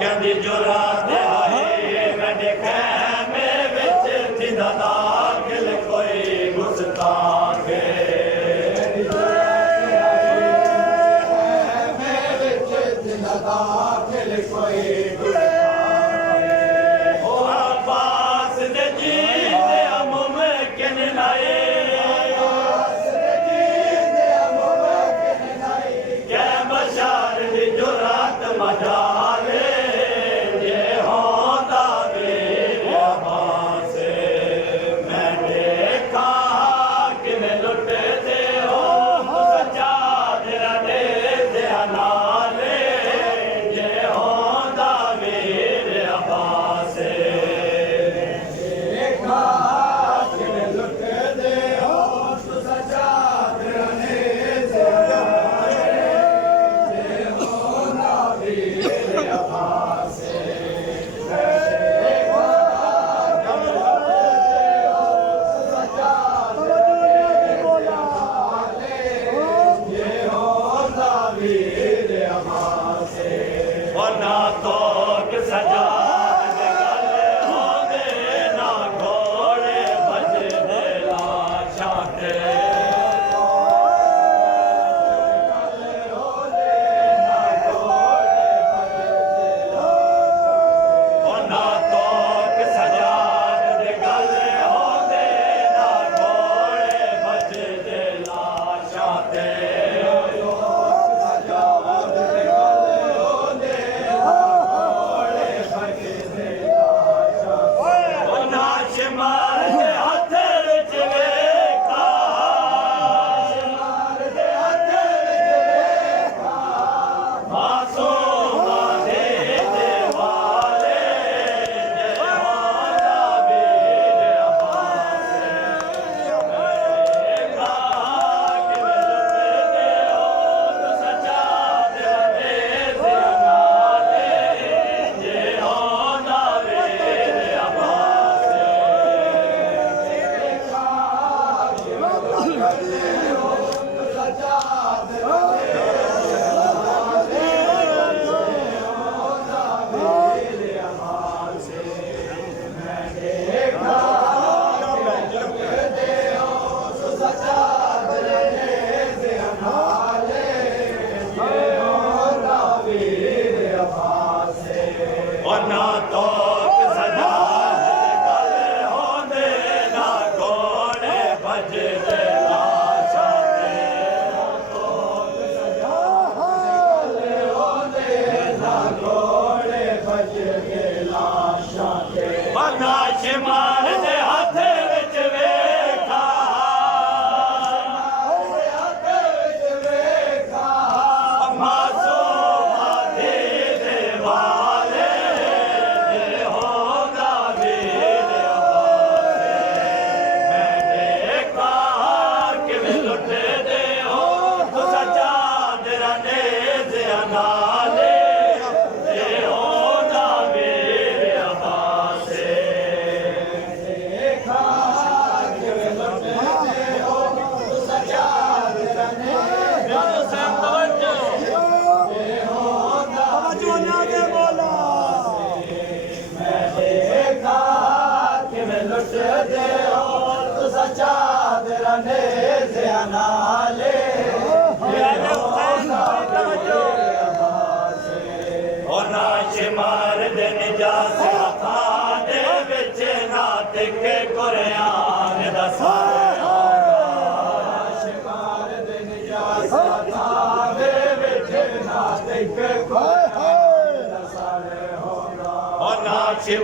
कहंदी जो रात आई मैंने खैमे विच जिंदा दाखिल कोई गुस्ताख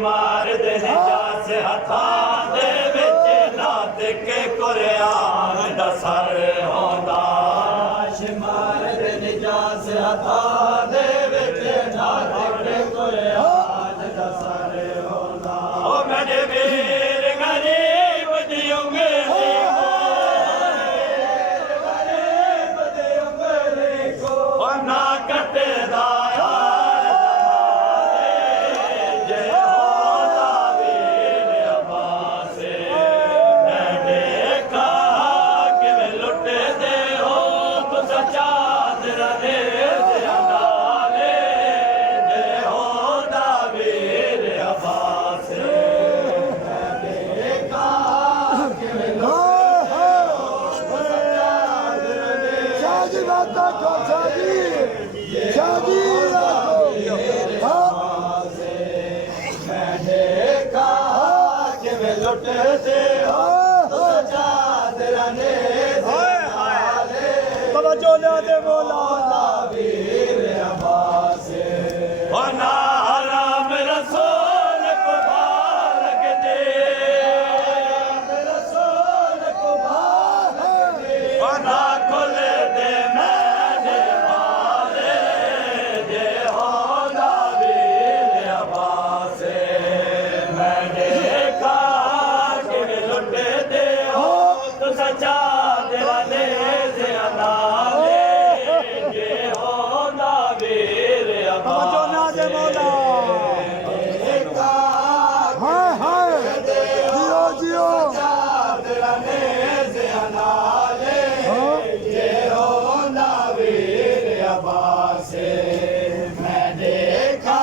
मार दे निजास हथां दे विच नात के कुरान दा सर होंदा मार दे निजास हथां दे विच नात के कुरान दा सर होंदा ओ मेरे वीर गरीब दी उंगली को ओ ना कटदा चादर ने ਹਾਏ ਹਾਏ ਜਿਓ ਜਿਓ ਚਾਦਰਾਂ ਨੇਜ਼ਿਆਂ ਨਾਲੇ ਜੇ ਹੁੰਦਾ ਵੀਰ ਅਬਾਸੇ ਮੈਂ ਦੇਖਾ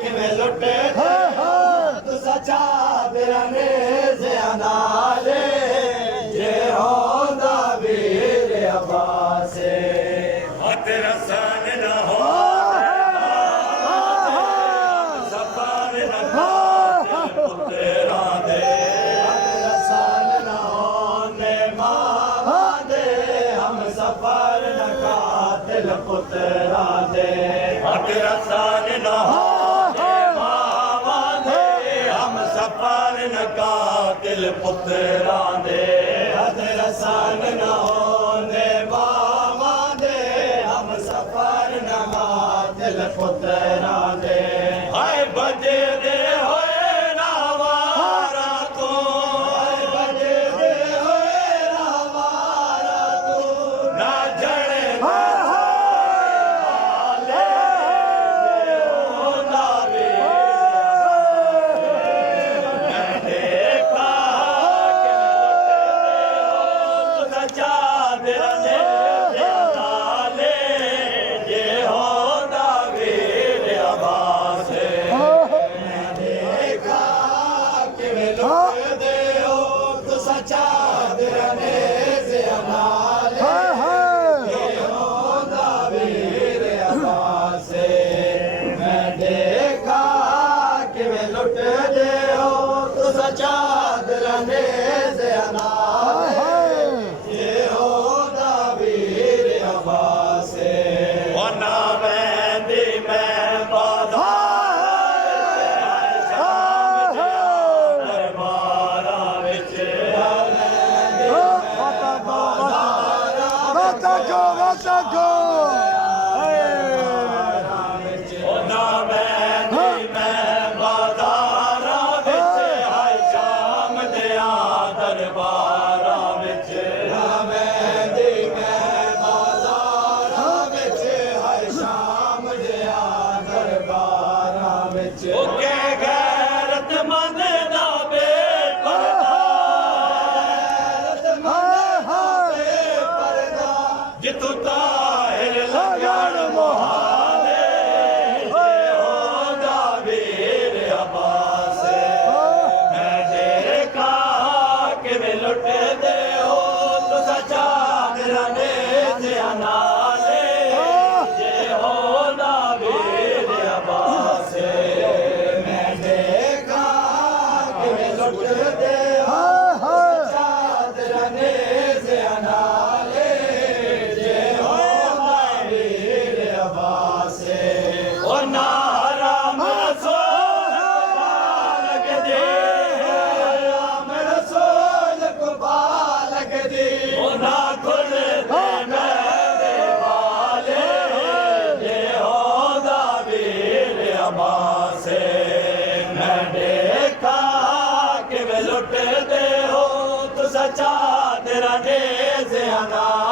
ਕਿਵੇਂ ਲੁੱਟਦੇ ਹਾਏ ਹਾਏ ਤੁਸਾਂ ਚਾਦਰਾਂ ਨੇਜ਼ਿਆਂ ਨਾਲੇ ਜੇ ਹੁੰਦਾ ਵੀਰ ਅਬਾਸੇ ਹੱਥ ਰਸਨ ਨਾ ਹੋ ਸਫਰ ਨਾ ਪੁੱਤਰਾਂ ਦੇ ਰਸਨ ਨਾ ਹੋਣੇ ਮਾਵਾਂ ਦੇ ਹਮ ਸਫਰ ਨਾ ਕਾਤਿਲ ਪੁੱਤਰਾਂ ਦੇ ਹੱਥ ਰਸਨ ਨਾ ਹੋਣੇ ਮਾਵਾਂ ਦੇ ਹਮ ਸਫਰ ਨਾ ਕਾਤਿਲ ਪੁੱਤਰਾਂ ਦੇ ਹੱਥ ਰਸਨ ਨਾ ਹੋਣੇ ਮਾਵਾਂ ਦੇ ਹਮ ਸਫਰ ਨਾ ਕਾਤਿਲ ਪੁੱਤਰਾਂ ਦੇ ਹਾਏ ਭਜਦੇ ਹੋਏ ਰਾਵਾਰਾ ਤੂੰ ਹਾਏ ਭਜਦੇ ਹੋਏ ਰਾਵਾਰਾ ਤੂੰ ਨਾ ਜਣੇ ਹਾਲੇ ਹੁੰਦਾ ਵੇ ਮੈਂ ਦੇਖਾ ਕਿ ਲੁੱਟਦੇ ਹੋ ਤੁਸਾਂ ਚਾਦਰਾਂ ਨੇ ਨਾਲੇ ਜੇ ਹੁੰਦਾ ਵੀਰ ਅਬਾਸੇ ਦੇਖਾ ਕਿਵੇਂ ਲੁੱਟਦੇ ਹੋ ਤੁਸਾਂ ਚਾਦਰਾਂ ਨੇ ਨਾਲੇ ਹਾਏ ਹਾਏ ਹੁੰਦਾ ਵੀਰ ਅਬਾਸੇ ਮੈਂ ਦੇਖਾ ਕਿਵੇਂ ਲੁੱਟਦੇ ਹੋ ਤੁਸਾਂ ਚਾਦਰਾਂ ਨੇ ਨਾਲੇ ਜੇ ਹੁੰਦਾ ਵੀਰ ਅਬਾਸੇ ਉਹਨਾਂ ਵੈਂਦੀ ਮੈਂ ਦਰਬਾਰਾਂ ਵਿੱਚ ਉਹਨਾਂ ਵੈਂਦੀ ਮੈਂ ਬਾਜ਼ਾਰਾਂ ਵਿੱਚ ਹਾਏ ਸ਼ਾਮ ਦਿਆਂ ਦਰਬਾਰਾਂ ਵਿੱਚ ਵੈਂਦੀ ਮੈਂ ਬਾਜ਼ਾਰਾਂ ਵਿੱਚ ਹਾਏ ਸ਼ਾਮ ਦਿਆਂ ਦਰਬਾਰਾਂ ਵਿੱਚ ਉਹ ਕਹਿ ਗੈਰਤਮੰਦ ਦਾ ਬੇਪਰਦਾ ਜਿੱਥੋਂ ਤਾਹਿਰ ਲੱਗਣ ਮੁਹਾਲੇ ਜੇ ਹੁੰਦਾ ਵੀਰ ਅਬਾਸੇ ਮੈਂ ਦੇਖਾ ਕਿਵੇਂ ਲੁੱਟਦੇ ਹੋ ਤੁਸਾਂ ਚਾਦਰਾਂ ਨੇਜ਼ਿਆਂ ਨਾਲੇ ਜੇ ਹੁੰਦਾ ਵੀਰ ਅਬਾਸੇ ਮੈਂ ਦੇਖਾ ਕਿਵੇਂ ਲੁੱਟਦੇ ਹੋ ਚਾਦਰਾਂ ਨੇਜ਼ਿਆਂ ਨਾਲੇ ਜੇ ਹੁੰਦਾ ਵੀਰ ਅਬਾਸੇ ਉਹ ਨਾ ਹਰਾਮ ਰਸੂਲ ਪਾਲਕ ਦੇ ਹਰਾਮ ਰਸੂਲ ਕੋ ਪਾਲਕ ਦੇ ਉਹ ਨਾ ਖੁੱਲਦੇ ਮੇਰੇ ਵਾਲੇ ਜੇ ਹੁੰਦਾ ਵੀਰ ਅਬਾਸੇ ਮੈਂ ਦੇਖਾ ਕਿਵੇਂ ਲੁੱਟਦੇ ਹੋ ਤੁਸਾਂ ਚਾਦਰਾਂ ਨੇਜ਼ਿਆਂ ਨਾਲੇ